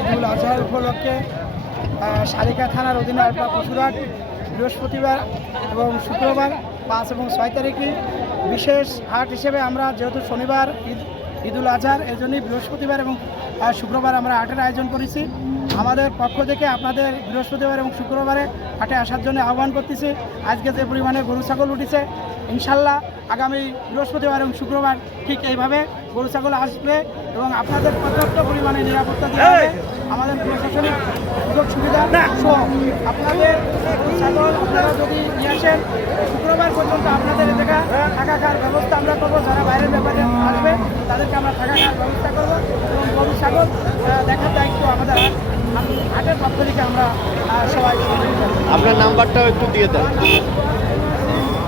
ঈদুল আজহার উপলক্ষে সারিকা থানার অধীনে আলপা পশুরাট বৃহস্পতিবার এবং শুক্রবার পাঁচ এবং ছয় তারিখে বিশেষ হাট হিসেবে আমরা যেহেতু শনিবার, ঈদ ঈদুল আজহার এই জন্যই বৃহস্পতিবার এবং শুক্রবার আমরা হাটের আয়োজন করেছি। আমাদের পক্ষ থেকে আপনাদের বৃহস্পতিবার এবং শুক্রবারে হাটে আসার জন্য আহ্বান করতেছি। আজকে যে পরিমাণে গরু ছাগল উঠেছে ইনশাল্লাহ আগামী বৃহস্পতিবার এবং শুক্রবার ঠিক এইভাবে গরু ছাগল আসবে এবং আপনাদের পর্যাপ্ত পরিমাণে নিরাপত্তা হবে। আমাদের প্রশাসনিক সুযোগ সুবিধা সহ আপনাদের ছাগল আপনারা যদি নিয়ে আসেন শুক্রবার পর্যন্ত আপনাদের এ জায়গা থাকা খাওয়ার ব্যবস্থা আমরা করব। যারা বাইরের আসবে তাদেরকে আমরা থাকা খাওয়ার ব্যবস্থা করব এবং গরু ছাগল দেখার দায়িত্ব আমাদের। হাট- হাটের পক্ষ থেকে আমরা সবাই আপনার নাম্বারটাও একটু দিয়ে দেন।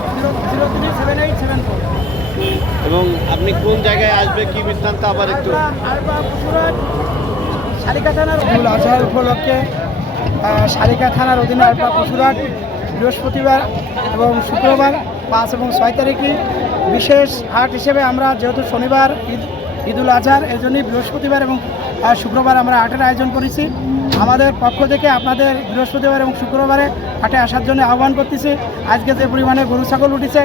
Zero zero three seven eight seven four. এবং আপনি কোন জায়গায় আসবে কি বৃত্তান্ত আবার একটু শালিকা থানার ঈদুল আজহার উপলক্ষে শালিকা থানার অধীনে আলপা পশুরহাট বৃহস্পতিবার এবং শুক্রবার পাঁচ এবং ছয় তারিখে বিশেষ হাট হিসেবে আমরা যেহেতু শনিবার, ঈদ, ঈদুল আজহার, এই জন্যই বৃহস্পতিবার এবং শুক্রবার আমরা হাটের আয়োজন করেছি। আমাদের পক্ষ থেকে আপনাদের বৃহস্পতিবার এবং শুক্রবারে হাটে আসার জন্য আহ্বান করতেছি। আজকে যে পরিমাণে গরু, ছাগল উঠেছে,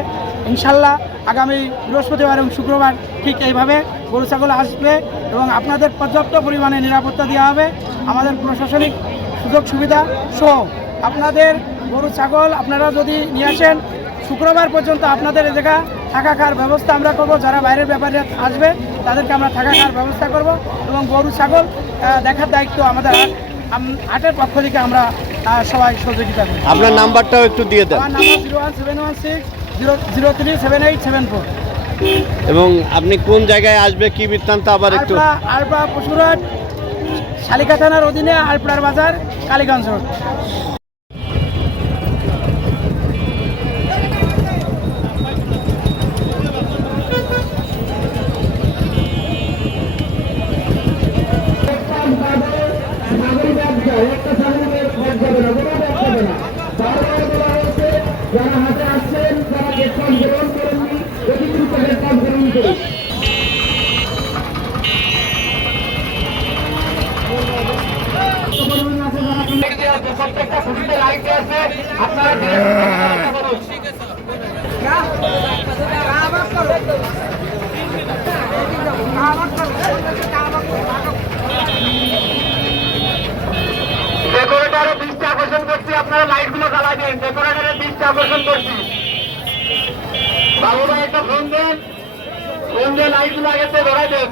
ইনশাল্লাহ আগামী বৃহস্পতিবার এবং শুক্রবার ঠিক এইভাবে গরু, ছাগল আসবে এবং আপনাদের পর্যাপ্ত পরিমাণে নিরাপত্তা দেওয়া হবে। আমাদের প্রশাসনিক সুযোগ সুবিধা সহ আপনাদের গরু, ছাগল আপনারা যদি নিয়ে আসেন, শুক্রবার পর্যন্ত আপনাদের এ জায়গা থাকা খাওয়ার ব্যবস্থা আমরা করব। যারা বাইরের ব্যাপারে আসবে তাদেরকে আমরা থাকা খাওয়ার ব্যবস্থা করব এবং গরু ছাগল দেখার দায়িত্ব আমাদের হাট- আম- হাটের পক্ষ থেকে আমরা সবাই সহযোগিতা করি আপনার নাম্বারটাও একটু দিয়ে দেন। আমার number zero one seven one six zero zero three seven eight seven four. এবং আপনি কোন জায়গায় আসবে কি বৃত্তান্ত আবার একটু আলপা পশুরহাট শালিকা থানার অধীনে আলপড়ার বাজার কালীগঞ্জ রোড। ডেকোরেটারের দৃষ্টি আকর্ষণ করছি, আপনারা লাইটগুলো জ্বালাই দিন। ডেকোরেটারের দৃষ্টি আকর্ষণ করছি। বাবু ভাই একটা ফোন দেন। ফোন দিয়ে লাইটগুলো আগে থেকে ধরাই দেন।